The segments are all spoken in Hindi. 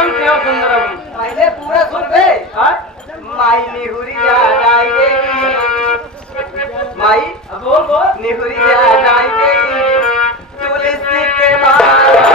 सुंदरम सेवा सुंदरम। पहले पूरा सुन बे। माई निहुरी याद आई देगी, माई बोल बोल। निहुरी याद आई देगी, तुलसी के माला।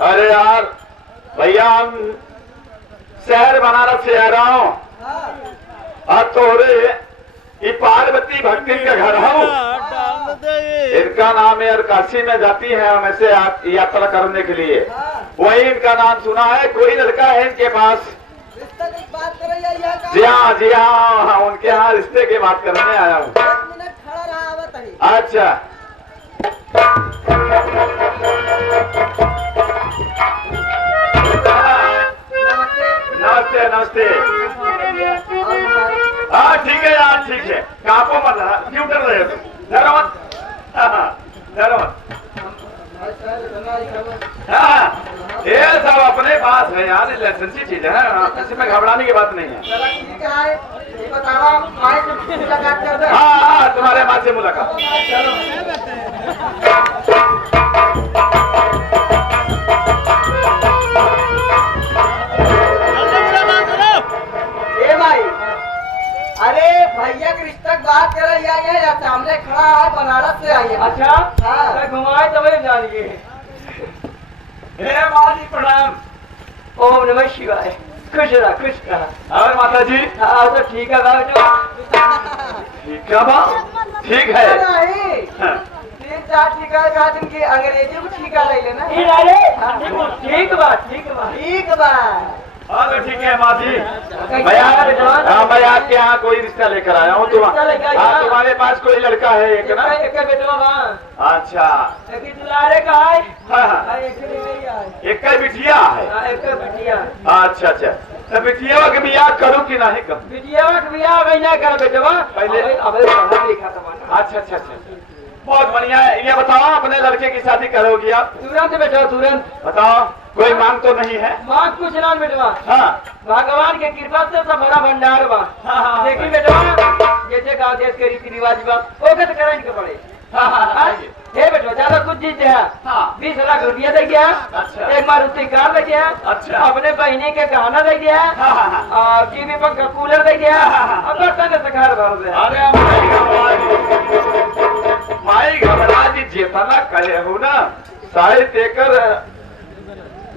अरे यार भैया हम शहर बनारस से आ रहा हूँ और तोरे ये पार्वती भक्ति का घर हूँ। इनका नाम है और काशी में जाती है हम ऐसे यात्रा करने के लिए। वही इनका नाम सुना है, कोई लड़का है इनके पास। जी हाँ उनके यहाँ रिश्ते की बात करने आया हूँ। अच्छा नमस्ते नमस्ते। हाँ ठीक है यार ठीक है, कापो मत, क्यों डर रहे हो? डरो मत, डरो मत। हाँ ये सब अपने पास है यार, लाइसेंसी चीज है, इसमें घबराने की बात नहीं है। हाँ तुम्हारे माँ से मुलाकात। अरे भैया के रिश्ता की बात कर रही है, सामने खड़ा है, बनारस से आई है। अच्छा हाँ घुमाए तो वही जानिए। माता जी प्रणाम। ओम नमः शिवाय। खुश रहा। और माता जी? हाँ तो ठीक है बाबा। ठीक है बा, ठीक है। तीन चार टीका का दिन की अंग्रेजी को टीका ले लेना। ठीक बात ठीक बा। हाँ तो ठीक है माँ जी, मैं आपके यहाँ कोई रिश्ता लेकर आया हूँ। तुम्हारे पास कोई लड़का है एक ना? अच्छा एक बिटिया है। अच्छा तो बिटिया का बियाह करो कि नहीं करो? बिटिया का बियाह नहीं कर बेटवा पहले पढ़ा लिखा था। अच्छा बहुत बढ़िया है। ये बताओ अपने लड़के की शादी करोगी आप? तुरंत बेटा तुरंत। बताओ कोई मांग तो नहीं है? मांग कुछ ना बेटवा। हाँ भगवान के कृपा से सब बड़ा भंडार बा। देखिए बेटवा जैसे गाँव देश के रीति रिवाज बा ओके तो कराने के पड़े। हे बेटवा ज्यादा कुछ चीज है। 20 लाख रुपया दे गया। अच्छा। एक मारुति कार दे गया। अच्छा। अपने बहने के गहना दे गया। और टीवी पंखा कूलर दे गया। और बर्तन से घर भर दे। माई घबरा जी जेतना करे हो ना शायद देकर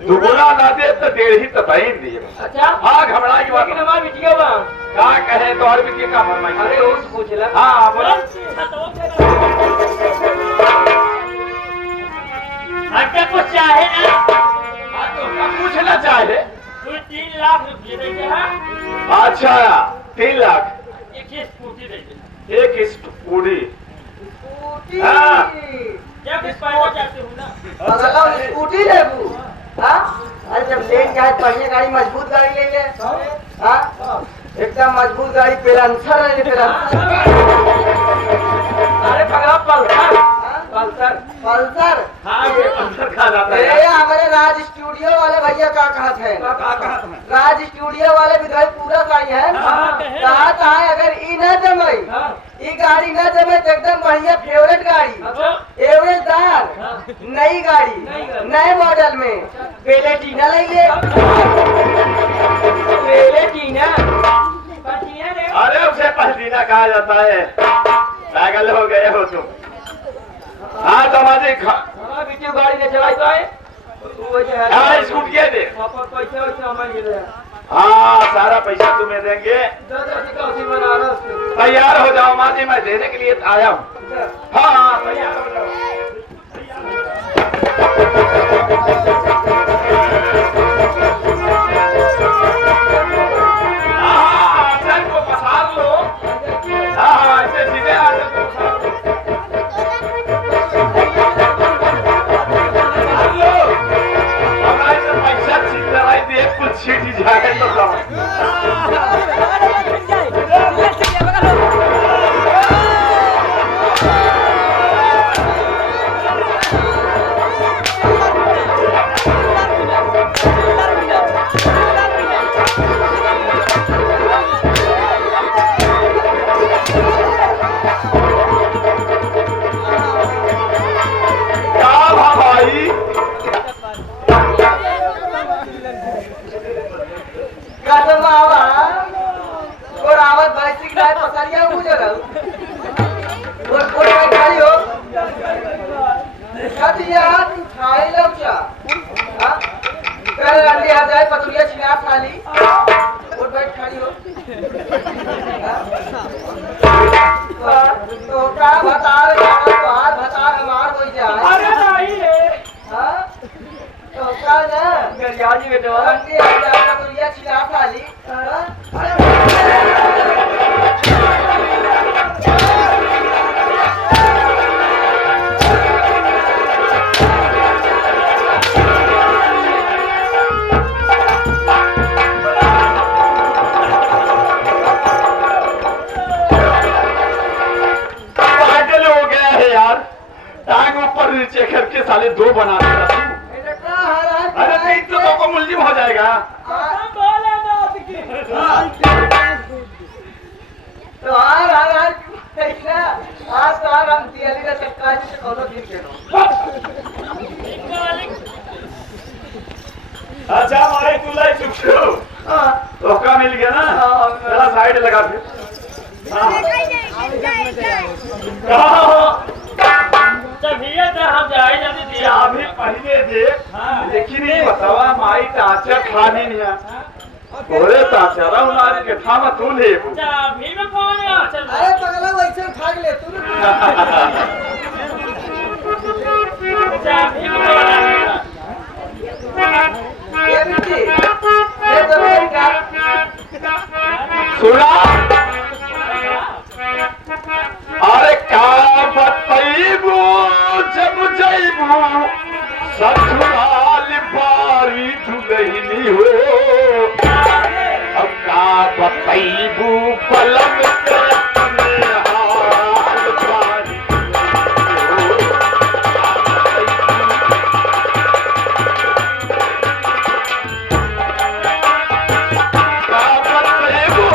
दुगुना ना दे तो 1.5 तो बहन दिए। अच्छा हाँ घबरा की बात। लेकिन हमारी बिटिया बा क्या कहे तो और बिटिया का फरमाइश? अरे उस पूछ ले। हाँ बोला अच्छा कुछ चाहे ना तो पूछना चाहे। 3 लाख रुपये देंगे। अच्छा 3 लाख एक ही स्कूटी देंगे। एक स्कूटी। जब इस पैसा चाहते हो ना स्कूटी ले अरे जब लेन जाए बढ़िया गाड़ी मजबूत गाड़ी ले ले। एकदम मजबूत गाड़ी पेलांसर है। अरे पगला पल्सर पल्सर। हाँ ये पल्सर खा जाता है। ये हमारे राज स्टूडियो वाले भैया का कहते हैं। राज स्टूडियो वाले विधायक पूरा गाड़ी है। कहा अगर ई न जमाई बढ़िया फेवरेट गाड़ी, अच्छा एवरेजदार, नई गाड़ी, नए मॉडल में बेलेटीना लाइए। बेलेटीना पतिया रे। अरे उसे पहलीना कहा जाता है, पागल हो गए हो तुम। हाँ दामाजी हां बिट्टू गाड़ी ने चलाई तो है वो जो है। हाँ स्कूटी दे। पापा पैसे वैसे हमें मिले। हाँ सारा पैसा तुम्हें देंगे। दादाजी का उसी बनारस से। तैयार हो जाओ माजी, मैं देने के लिए आया हूँ। हाँ तैयार हो जाओ। हाँ चल को पसार लो। हाँ ऐसे सीधे आ जाओ। पसार लो। अब ऐसे पैसा छीनने वाली दे कुछ छीट जाए तो गरियाजी बेटा नीचे करके साले दो बना देगा। अरे तीन तो को मुल्जिम हो जाएगा। तो हम दियाली का चक्का से कोनो दिन केनो। अच्छा हमारे तुलाई चुप धोखा मिल गया ना। चला साइड लगा फिर। हम जाए जल्दी दिया अभी पहले देख लेकिन ये बतावा माई टाचा खाने नहीं है। ओरे टाचा रहा के थामा तू ले चाबी में कौन है? चल अरे पगला वैसे भाग ले तू। चाबी में ये बिट्टी ये तो मेरी कार सुना। अरे का बताइबू जब जइबू ससुराल बारी दुलहिनी हो। अब का बताइबू पलंग पे अपने हाल बारी का बताइबू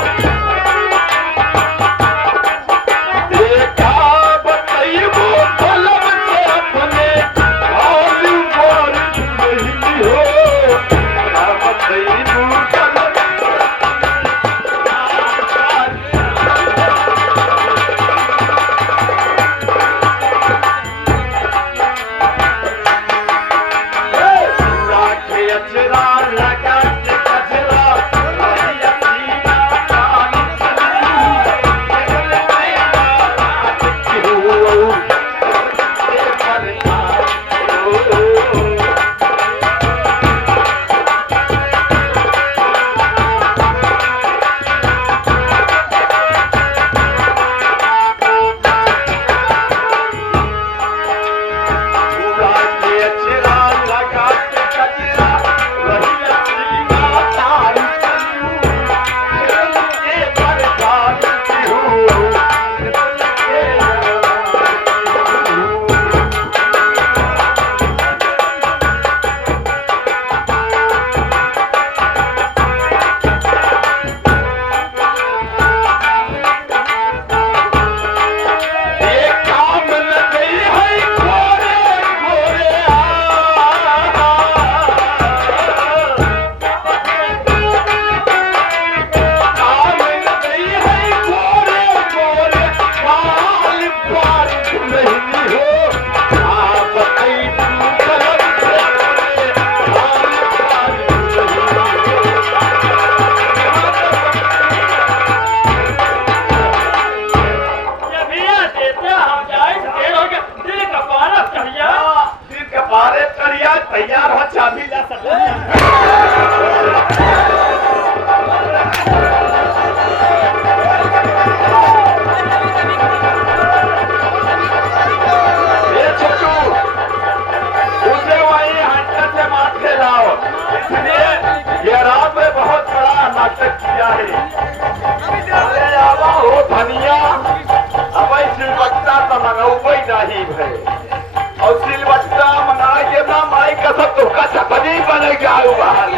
अरे गाऊ बाहर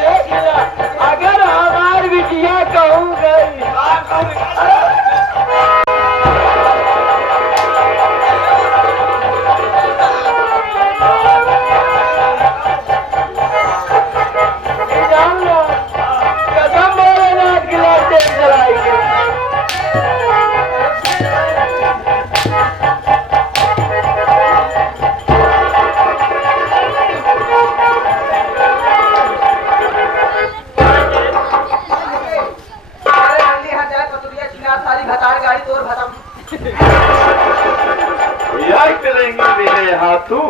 देख ला, अगर हमार बिटिया कहूँ गई कसम बोले ना गिलास तेल जलाएंगे। अरे नंदी यहाँ जाए पतुरिया छिना सारी भतार गाड़ी तोड़ खत्म। यही करेंगे मेरे हाथों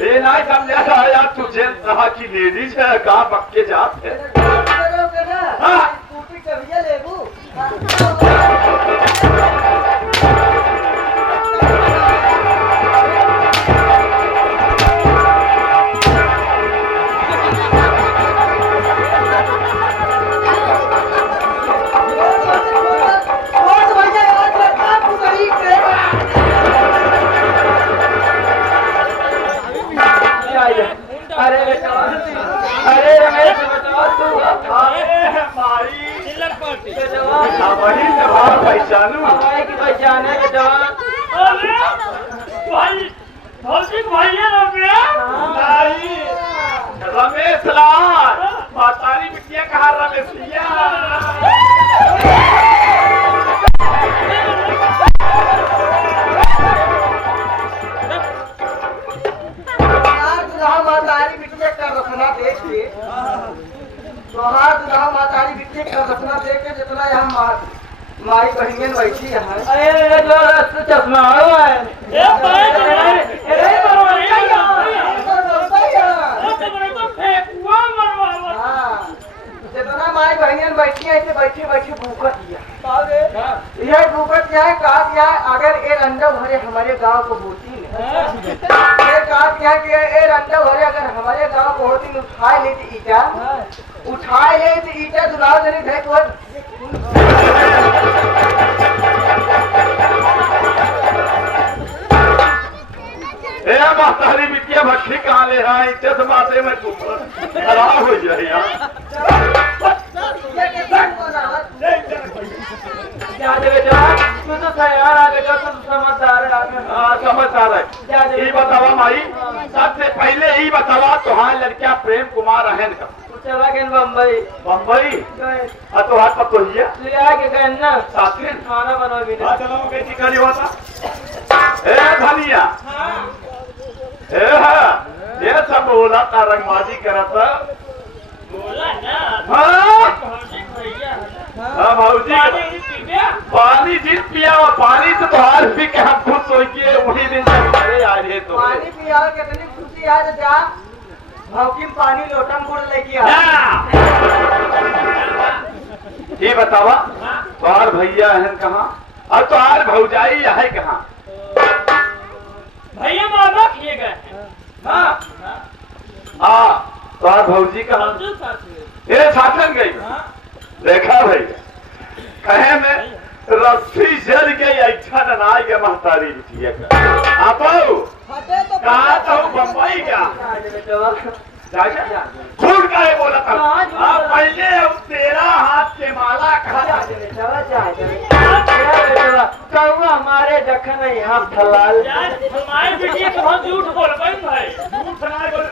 ये नहीं समझा था यार तुझे कहा कि लेडीज है कहाँ पक्के जात है हाँ। स्कूटी कभिया लेबू अरे बेटा, अरे रमेश बेटा, तू वही जवाब पहचानू हमारे की पहचान है बेटा। रमेश लाल मातारी बिटिया कहा रमेशिया मातारी बिटिया का रखना देख के सोहार दुल्हा मातारी बिटिया का रखना देख के जितना यहाँ माई बहन बैठी है अरे जो रस्त चश्मा हुआ है जितना माई बहन बैठी है ऐसे बैठे बैठे भूखत यह भूखत है कहा अगर ये रंडा भरे हमारे गांव को होती ये कहा कि ये रंडा भरे अगर हमारे गांव को होती में उठाए ले तो ईटा दुलाव जने भेंट मातारी बिटिया भट्टी कहाँ ले रहा है इज्जत माते में खराब हो जाए यार बेटा तू तो तैयार आ बेटा, तू समझदार है। हाँ समझदार है। ये बतावा माई सबसे पहले ही बतावा तुहार लड़किया प्रेम कुमार रहन का चला गए बम्बई बम्बई गए तो हाथ पक ही ले आके गए ना साथ में खाना बनोगे ना। चलो कैसी करी होता ए धनिया ये सब बोला था रंगबाजी करा था हाँ भाजी पानी जीत पिया और पानी से तो हार भी के हम खुश हो गए वही दिन जब घरे आ रहे तो पानी पिया कितनी खुशी है जा भौकिम पानी लोटा मोड़ लेके ये बतावा तोहार भैया है कहाँ और तोहार भौजाई है कहाँ भैया मामा किए गए हाँ तोहार भौजी कहाँ ये साथन गई देखा भैया कहे में रस्सी जल गई ऐसा ननाई के महतारी बिटिया का आप कहा तो बम्बई का झूठ का है बोला था पहले तेरा हाथ के माला कहा कहूँ हमारे दखन यहाँ थलाल हमारी बेटी बहुत झूठ बोल भाई झूठ सुनाए बोल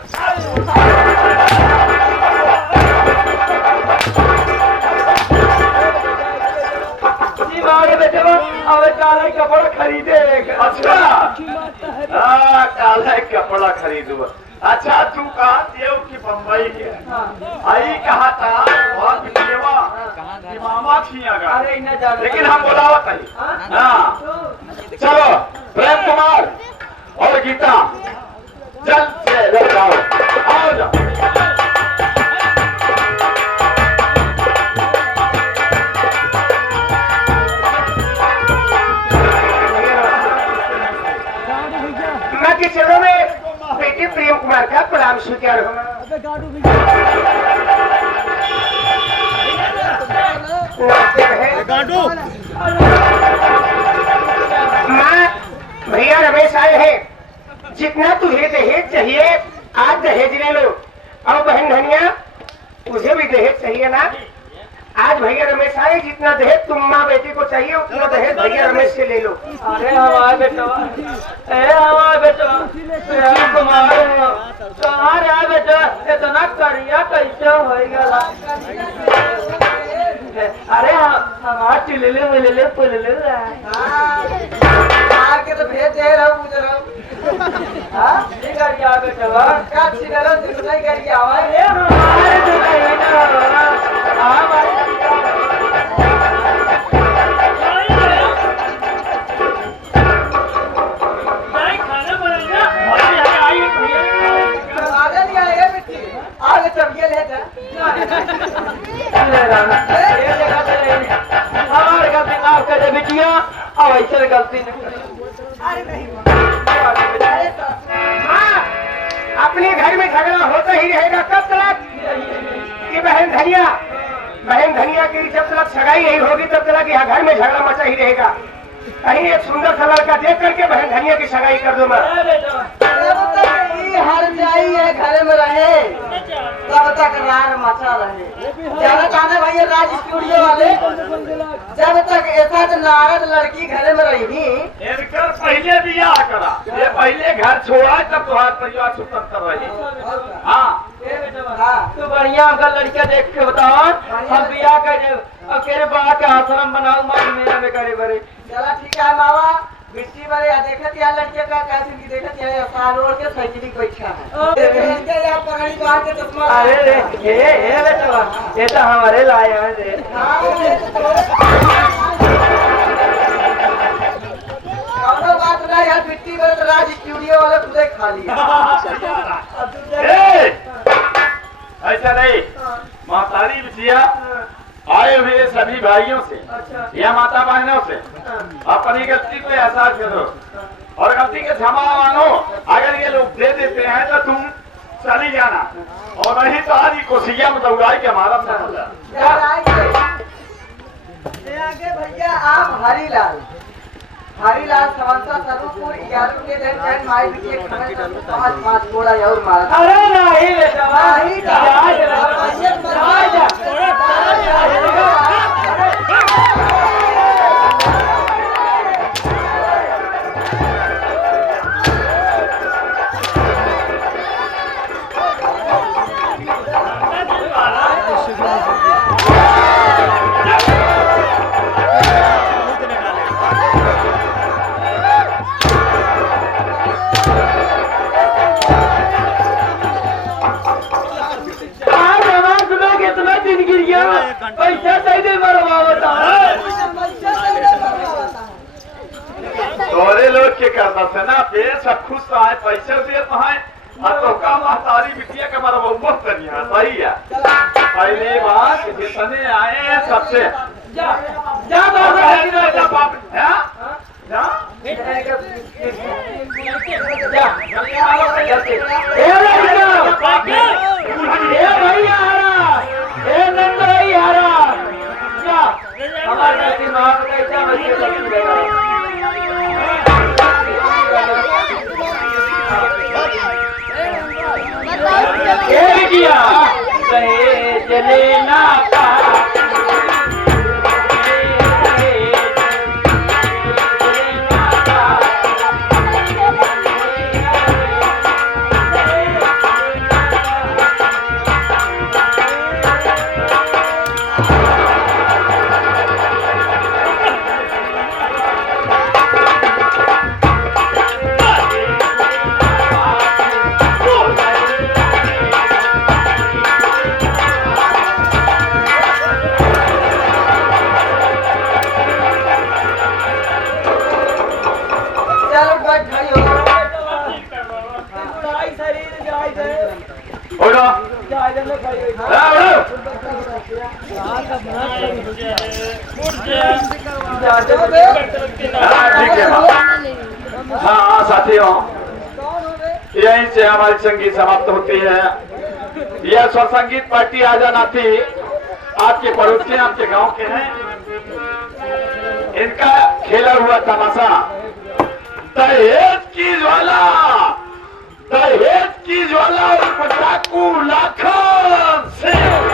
बेटे अब काला कपड़ा खरीदे। अच्छा काला कपड़ा खरीदू। अच्छा तू कहा देव की बम्बई के आई कहा था वहाँ बिटिया की मामा थी अगर लेकिन हम बोलावा नहीं हाँ चलो प्रेम कुमार और गीता जल्द से ले जाओ आओ जाओ के चरणों में बेटे प्रेम कुमार का प्रणाम स्वीकार हो। माँ भैया रमेश आए हैं जितना तुझे दहेज चाहिए आज दहेज ले लो और बहन धनिया मुझे भी दहेज चाहिए ना। आज भैया रमेश आए, जितना दहेज तुम माँ बेटी को चाहिए उतना दहेज भैया रमेश से ले लो। अरे हमारे बेटवा, हमारे बेटवा कुमार कहाँ रहा बेटा, इतना करिया कैसे होएगा। अरे हमारे चिल्ले मिले पुल्ले मार के तो भेज दे रहा हूँ मुझे करिया बेटवा क्या छिललो नहीं करिया अरे हमारे तो नहीं ना हमारे आगे चलिए ले जा हमारे गलती माफ कर दे बिटिया, अब ऐसे गलती हाँ, अपने घर में झगड़ा होता ही रहेगा कब तक कि बहन धनिया की जब तक सगाई नहीं होगी तब तक यहाँ घर में झगड़ा मचा ही रहेगा। कहीं एक सुंदर सा लड़का देख करके बहन धनिया की सगाई कर दो। मैं हर जाई है घर में रहे तब तक रार मचा रहे। जाना चाहते भैया राज स्टूडियो वाले, जब तक ऐसा नारद लड़की घर में रही इनकर पहले बियाह करा, ये पहले घर छोड़ा तब तुम्हारा परिवार स्वतंत्र रही। हाँ तो बढ़िया हमका लड़का देख के बताओ, हम बियाह कर अकेले बड़ा के आश्रम बनाओ मारी मेरा में करे बड़े। चला ठीक है मावा मिट्टी वाले देखत या लड़के का कैसे की देखत या साल ओढ़ के साइकिल बैठा है के या पगड़ी बांध के चश्मा। अरे रे ये बेटा ये तो हमारे लाए हैं रे। कौनो बात नहीं है, मिट्टी वाले राज स्टूडियो वाले खुदे खा लिया। ऐसा नहीं, महतारी बिटिया आए हुए सभी भाइयों से या माता बहनों से अपनी गलती को एहसास करो और गलती के क्षमा मानो। अगर ये लोग दे देते हैं तो तुम चली जाना, और नहीं तो आज कोसिया में दौड़ाई के हमारा समझ आगे भैया आप हरीलाल समंसा स्वरूपुर 11 के दिन जैन माई बिटिया खाने का 5 गोला और मारा। अरे नहीं बेटा नहीं पैसा सही दे बता तोरे लोग के करता से ना पे सब खुश आए पैसे दे पाए तो का महतारी बिटिया के मारा बहुत बढ़िया सही है। पहली बात जितने आए हैं सबसे जा जा बाप जा लेना हाँ साथियों, यहीं से हमारी संगीत समाप्त होती है। यह स्वर संगीत पार्टी आजा नाथी आपके पड़ोस के आपके गांव के हैं। इनका खेला हुआ तमाशा दहेज की ज्वाला, दहेज की ज्वाला और पटाकू लाखों से